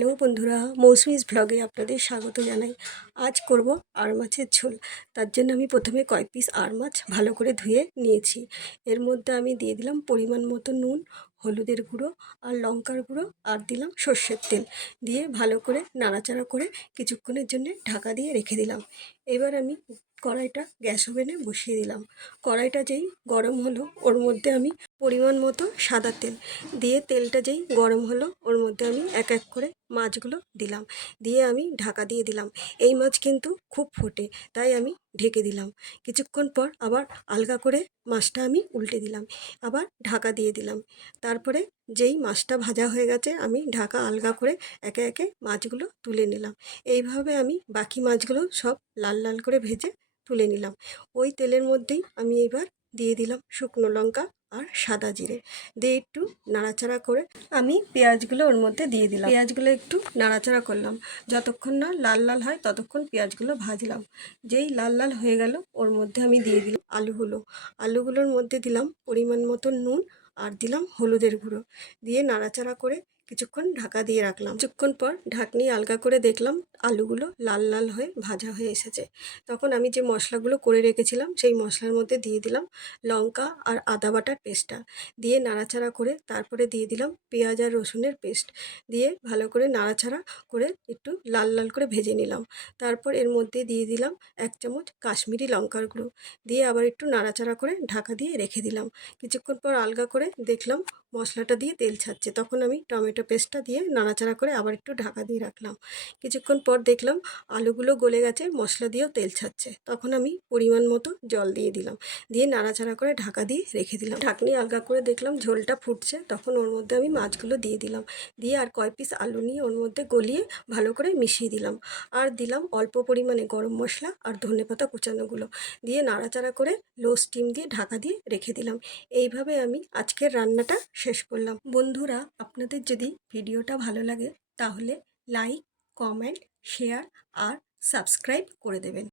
Hello বন্ধুরা, মৌসুমিস ভ্লগে আপনাদের স্বাগত জানাই। আজ করব আর মাছের ঝোল। তার জন্য আমি প্রথমে কয়েক পিস আর মাছ ভালো করে ধুয়ে নিয়েছি। এর মধ্যে আমি দিয়ে দিলাম পরিমাণ মতো নুন, হলুদের গুঁড়ো আর লঙ্কার গুঁড়ো আর দিলাম সর্ষের তেল। দিয়ে ভালো করে নাড়াচাড়া করে কিছুক্ষণের জন্য ঢাকা দিয়ে রেখে দিলাম। এবার আমি কড়াইটা গ্যাস ওভেনে বসিয়ে দিলাম। কড়াইটা যেই গরম হলো, ওর মধ্যে আমি পরিমাণ মতো সাদা তেল। দিয়ে তেলটা যেই গরম হলো ওর মধ্যে আমি এক এক করে মাছগুলো দিলাম। দিয়ে আমি ঢাকা দিয়ে দিলাম। এই মাছ কিন্তু খুব ফোটে, তাই আমি ঢেকে দিলাম। কিছুক্ষণ পর আবার আলগা করে মাছটা আমি উল্টে দিলাম। আবার ঢাকা দিয়ে দিলাম। তারপরে যেই মাছটা ভাজা হয়ে গেছে, আমি ঢাকা আলগা করে একে একে মাছগুলো তুলে নিলাম। এইভাবে আমি বাকি মাছগুলো সব লাল লাল করে ভেজে তুলে নিলাম। ওই তেলের মধ্যেই আমি এবার দিয়ে দিলাম শুকনো লঙ্কা আর সাদা জিরে। দিয়ে একটু নাড়াচাড়া করে আমি পেঁয়াজগুলো ওর মধ্যে দিয়ে দিলাম। পেঁয়াজগুলো একটু নাড়াচাড়া করলাম। যতক্ষণ না লাল লাল হয় ততক্ষণ পেঁয়াজগুলো ভাজলাম। যেই লাল লাল হয়ে গেল ওর মধ্যে আমি দিয়ে দিলাম আলুগুলো। আলুগুলোর মধ্যে দিলাম পরিমাণ মতো নুন আর দিলাম হলুদের গুঁড়ো। দিয়ে নাড়াচাড়া করে কিছুক্ষণ ঢাকা দিয়ে রাখলাম। কিছুক্ষণ পর ঢাকনি আলগা করে দেখলাম আলুগুলো লাল লাল হয়ে ভাজা হয়ে এসেছে। তখন আমি যে মশলাগুলো করে রেখেছিলাম, সেই মশলার মধ্যে দিয়ে দিলাম লঙ্কা আর আদা বাটার পেস্টটা। দিয়ে নাড়াচাড়া করে তারপরে দিয়ে দিলাম পেঁয়াজ আর রসুনের পেস্ট। দিয়ে ভালো করে নাড়াচাড়া করে একটু লাল লাল করে ভেজে নিলাম। তারপর এর মধ্যে দিয়ে দিলাম এক চামচ কাশ্মীরি লঙ্কার গুঁড়ো। দিয়ে আবার একটু নাড়াচাড়া করে ঢাকা দিয়ে রেখে দিলাম। কিছুক্ষণ পর আলগা করে দেখলাম মশলাটা দিয়ে তেল ছাড়ছে। তখন আমি টমেটো পেস্টটা দিয়ে নাড়াচাড়া করে আবার একটু ঢাকা দিয়ে রাখলাম। কিছুক্ষণ পর দেখলাম আলুগুলো গলে গেছে, মশলা দিয়েও তেল ছাড়ছে। তখন আমি পরিমাণ মতো জল দিয়ে দিলাম। দিয়ে নাড়াচাড়া করে ঢাকা দিয়ে রেখে দিলাম। ঢাকনি আলগা করে দেখলাম ঝোলটা ফুটছে, তখন ওর মধ্যে আমি মাছগুলো দিয়ে দিলাম। দিয়ে আর কয় পিস আলু নিয়ে ওর মধ্যে গলিয়ে ভালো করে মিশিয়ে দিলাম। আর দিলাম অল্প পরিমাণে গরম মশলা আর ধনেপাতা কুচানোগুলো দিয়ে নাড়াচাড়া করে লো স্টিম দিয়ে ঢাকা দিয়ে রেখে দিলাম। এইভাবে আমি আজকের রান্নাটা শেষ করলাম। বন্ধুরা, আপনাদের যদি ভিডিওটা ভালো লাগে, তাহলে লাইক কমেন্ট শেয়ার আর সাবস্ক্রাইব করে দেবেন।